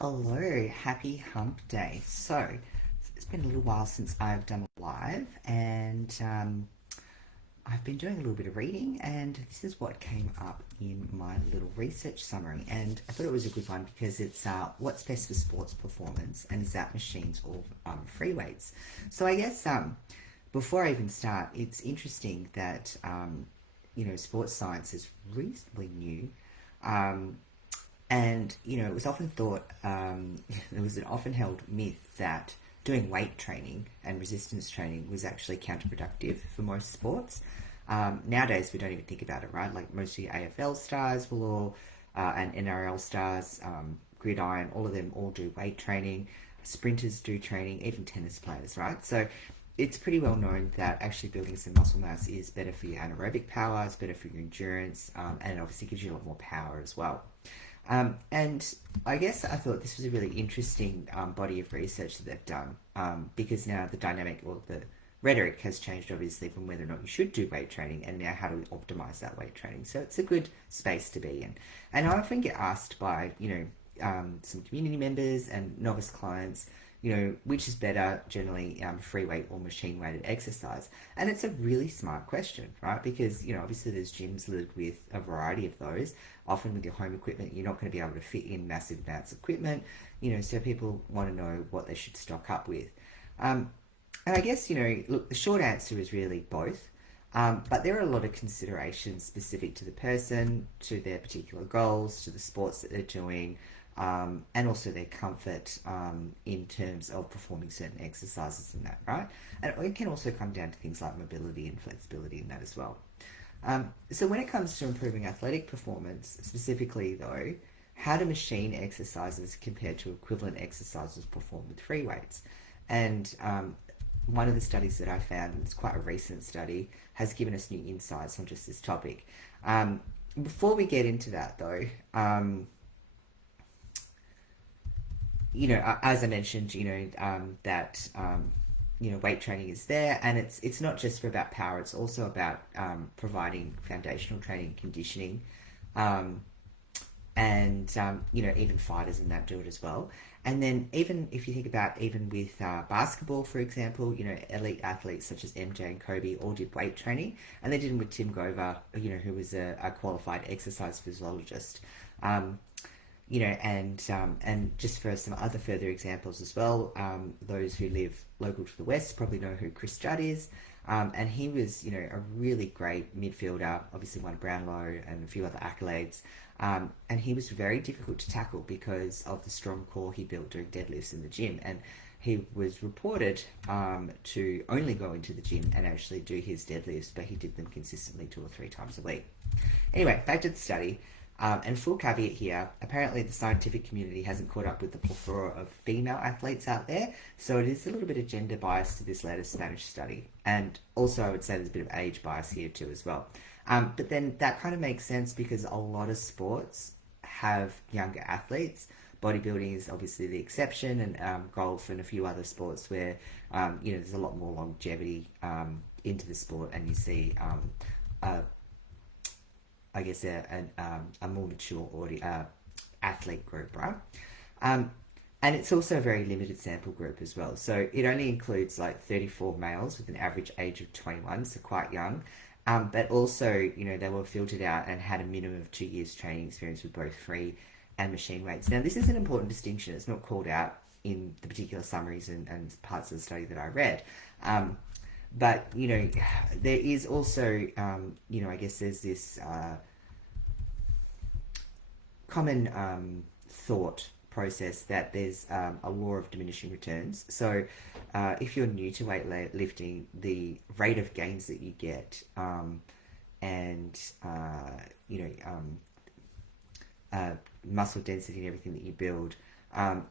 Hello, happy hump day. So, it's been a little while since I've done a live, and I've been doing a little bit of reading, and this is what came up in my little research summary. And I thought it was a good one because it's what's best for sports performance, and is that machines or free weights? So, I guess before I even start, it's interesting that sports science is reasonably new. Um, and, it was often thought, there was an often held myth that doing weight training and resistance training was actually counterproductive for most sports. Nowadays, we don't even think about it, right? Like most of your AFL stars will all, and NRL stars, gridiron, all of them all do weight training. Sprinters do training, even tennis players, right? So it's pretty well known that actually building some muscle mass is better for your anaerobic power, it's better for your endurance, and it obviously gives you a lot more power as well. And I guess I thought this was a really interesting body of research that they've done because now the dynamic or the rhetoric has changed obviously from whether or not you should do weight training and now how do we optimize that weight training. So it's a good space to be in. And I often get asked by, some community members and novice clients, which is better generally, free weight or machine weighted exercise? And it's a really smart question, right? Because, obviously there's gyms littered with a variety of those. Often with your home equipment, you're not going to be able to fit in massive amounts of equipment, so people want to know what they should stock up with. And I guess, look, the short answer is really both. But there are a lot of considerations specific to the person, to their particular goals, to the sports that they're doing, and also their comfort in terms of performing certain exercises and that, right? And it can also come down to things like mobility and flexibility in that as well. So when it comes to improving athletic performance, specifically though, how do machine exercises compare to equivalent exercises performed with free weights? And one of the studies that I found, it's quite a recent study, has given us new insights on just this topic. Before we get into that though, as I mentioned, that weight training is there, and it's not just for about power; it's also about providing foundational training, conditioning, and even fighters and that do it as well. And then even if you think about even with basketball, for example, elite athletes such as MJ and Kobe all did weight training, and they did it with Tim Grover, who was a qualified exercise physiologist. And just for some other further examples as well, those who live local to the west probably know who Chris Judd is, and he was, a really great midfielder, obviously won Brownlow and a few other accolades, and he was very difficult to tackle because of the strong core he built doing deadlifts in the gym, and he was reported to only go into the gym and actually do his deadlifts, but he did them consistently 2 or 3 times a week. Anyway, back to the study. And full caveat here, apparently the scientific community hasn't caught up with the plethora of female athletes out there, so it is a little bit of gender bias to this latest Spanish study. And also I would say there's a bit of age bias here too as well. But then that kind of makes sense because a lot of sports have younger athletes. Bodybuilding is obviously the exception, and golf and a few other sports where, there's a lot more longevity into the sport, and you see I guess a more mature athlete group, right? And it's also a very limited sample group as well. So it only includes like 34 males with an average age of 21, so quite young. But also, they were filtered out and had a minimum of 2 years training experience with both free and machine weights. Now, this is an important distinction. It's not called out in the particular summaries and parts of the study that I read. But, there is also, I guess there's this common thought process that there's a law of diminishing returns. So if you're new to weightlifting, the rate of gains that you get and, muscle density and everything that you build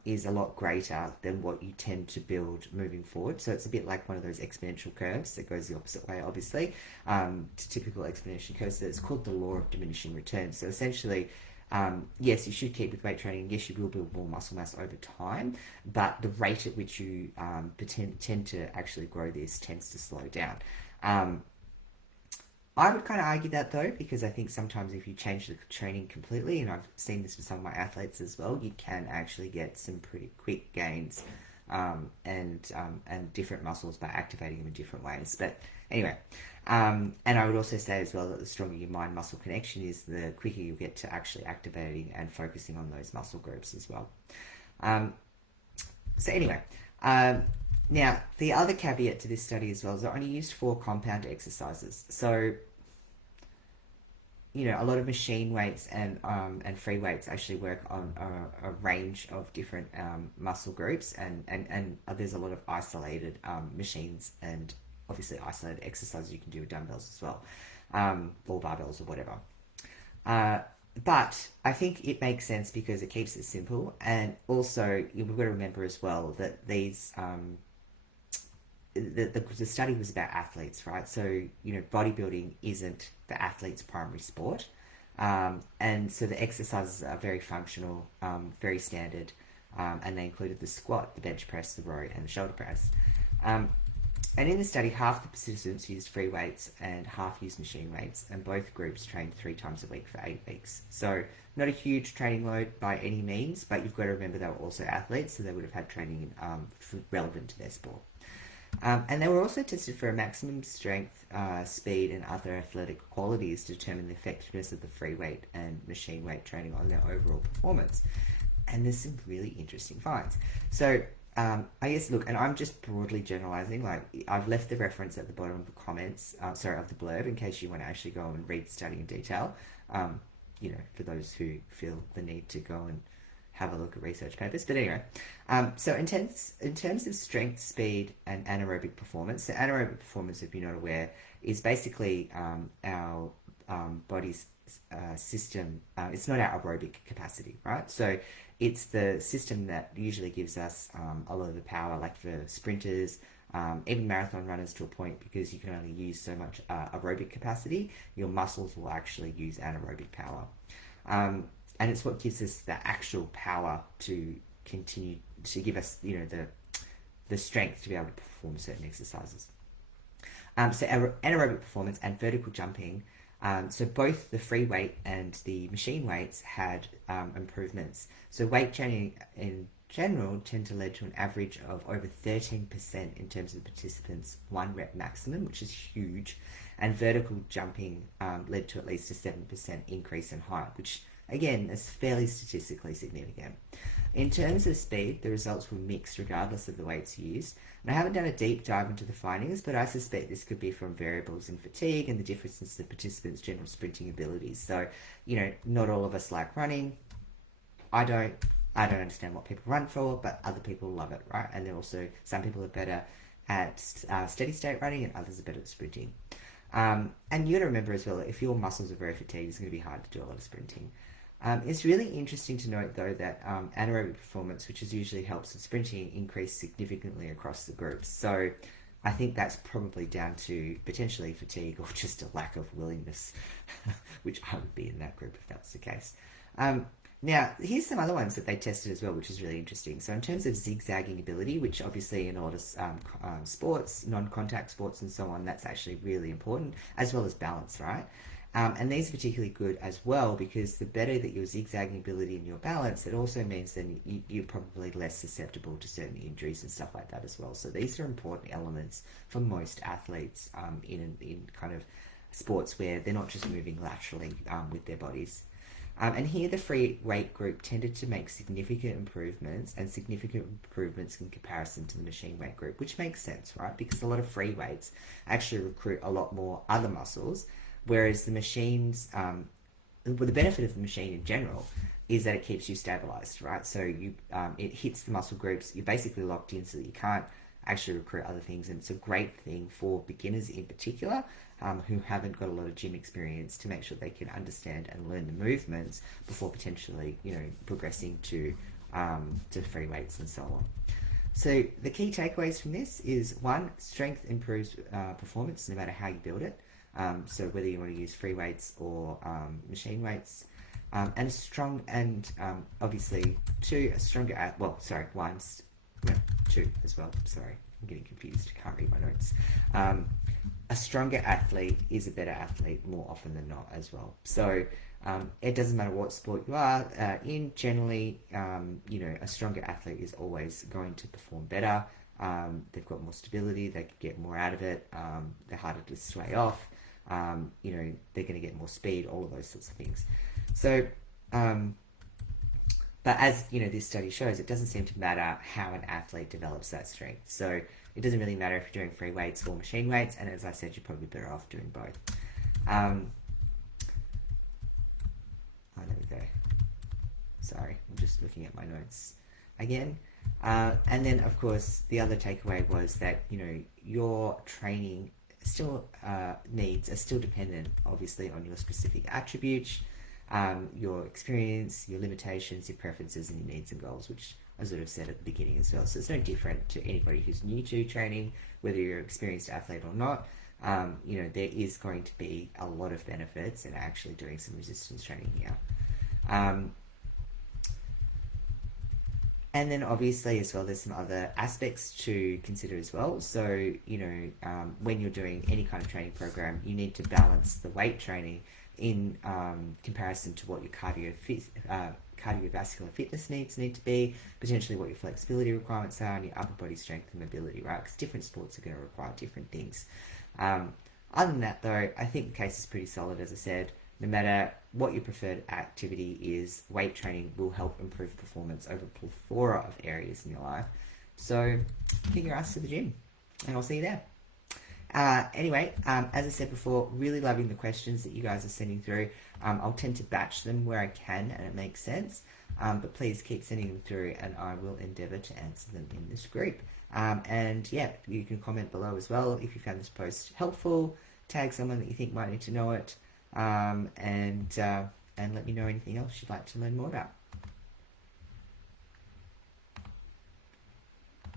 is a lot greater than what you tend to build moving forward. So it's a bit like one of those exponential curves that goes the opposite way, obviously, to typical exponential curves. So it's called the law of diminishing returns. So essentially, yes, you should keep with weight training. Yes, you will build more muscle mass over time, but the rate at which you tend to actually grow this tends to slow down. I would kind of argue that though, because I think sometimes if you change the training completely, and I've seen this with some of my athletes as well, you can actually get some pretty quick gains and different muscles by activating them in different ways. But anyway, and I would also say as well that the stronger your mind-muscle connection is, the quicker you get to actually activating and focusing on those muscle groups as well. So anyway, now the other caveat to this study as well is they're only used for compound exercises. So, you know, a lot of machine weights and free weights actually work on a range of different muscle groups, and there's a lot of isolated machines and obviously isolated exercises you can do with dumbbells as well, or barbells or whatever. But I think it makes sense because it keeps it simple, and also we've got to remember as well that these the study was about athletes, right? So, you know, bodybuilding isn't the athlete's primary sport. And so the exercises are very functional, very standard, and they included the squat, the bench press, the row, and the shoulder press. And in the study, half the participants used free weights and half used machine weights, and both groups trained 3 times a week for 8 weeks. So not a huge training load by any means, but you've got to remember they were also athletes, so they would have had training relevant to their sport. And they were also tested for a maximum strength, speed, and other athletic qualities to determine the effectiveness of the free weight and machine weight training on their overall performance. And there's some really interesting finds. So I guess, look, and I'm just broadly generalizing, like I've left the reference at the bottom of the comments, of the blurb, in case you want to actually go and read the study in detail, you know, for those who feel the need to go and have a look at research papers. But anyway, so in terms of strength, speed, and anaerobic performance, so anaerobic performance, if you're not aware, is basically our body's system. It's not our aerobic capacity, right? So it's the system that usually gives us a lot of the power, like for sprinters, even marathon runners to a point, because you can only use so much aerobic capacity. Your muscles will actually use anaerobic power. And it's what gives us the actual power to continue to give us, you know, the strength to be able to perform certain exercises. So anaerobic performance and vertical jumping. So both the free weight and the machine weights had improvements. So weight training in general tend to lead to an average of over 13% in terms of the participants' 1 rep maximum, which is huge. And vertical jumping led to at least a 7% increase in height, which again is fairly statistically significant. In terms of speed, the results were mixed regardless of the weights used. And I haven't done a deep dive into the findings, but I suspect this could be from variables in fatigue and the differences in the participants' general sprinting abilities. So, you know, not all of us like running. I don't understand what people run for, but other people love it, right? And then also some people are better at steady state running and others are better at sprinting. And you got to remember as well, if your muscles are very fatigued, it's going to be hard to do a lot of sprinting. It's really interesting to note, though, that anaerobic performance, which is usually helps with sprinting, increased significantly across the groups. So I think that's probably down to potentially fatigue or just a lack of willingness, which I would be in that group if that's the case. Now, here's some other ones that they tested as well, which is really interesting. So in terms of zigzagging ability, which obviously in a lot of sports, non-contact sports and so on, that's actually really important, as well as balance, right? And these are particularly good as well because the better that your zigzagging ability and your balance, it also means then you're probably less susceptible to certain injuries and stuff like that as well. So these are important elements for most athletes in kind of sports where they're not just moving laterally with their bodies. And here the free weight group tended to make significant improvements in comparison to the machine weight group, which makes sense, right? Because a lot of free weights actually recruit a lot more other muscles, whereas the machines, the benefit of the machine in general is that it keeps you stabilized, right? So it hits the muscle groups, you're basically locked in so that you can't actually recruit other things, and it's a great thing for beginners in particular who haven't got a lot of gym experience to make sure they can understand and learn the movements before potentially, you know, progressing to free weights and so on. So the key takeaways from this is, 1, strength improves performance no matter how you build it. So whether you want to use free weights or machine weights, and strong, and obviously 2, a stronger, 2 as well. Sorry, I'm getting confused. I can't read my notes. a stronger athlete is a better athlete more often than not as well. So it doesn't matter what sport you are in. Generally, a stronger athlete is always going to perform better. They've got more stability. They can get more out of it. They're harder to sway off. They're going to get more speed. All of those sorts of things. So, but as this study shows, it doesn't seem to matter how an athlete develops that strength. So it doesn't really matter if you're doing free weights or machine weights. And as I said, you're probably better off doing both. There we go. Sorry, I'm just looking at my notes again. And then, of course, the other takeaway was that, your training still needs are still dependent, obviously, on your specific attributes, your experience, your limitations, your preferences, and your needs and goals, which I sort of said at the beginning as well. So it's no different to anybody who's new to training, whether you're an experienced athlete or not. There is going to be a lot of benefits in actually doing some resistance training here. And then obviously as well, there's some other aspects to consider as well. So, when you're doing any kind of training program, you need to balance the weight training in comparison to what your cardiovascular fitness needs need to be, potentially what your flexibility requirements are, and your upper body strength and mobility, right? Because different sports are going to require different things. Other than that, though, I think the case is pretty solid, as I said. No matter what your preferred activity is, weight training will help improve performance over a plethora of areas in your life. So, get your ass to the gym, and I'll see you there. Anyway, as I said before, really loving the questions that you guys are sending through. I'll tend to batch them where I can and it makes sense. But please keep sending them through and I will endeavour to answer them in this group. And yeah, you can comment below as well if you found this post helpful. Tag someone that you think might need to know it. And let me know anything else you'd like to learn more about.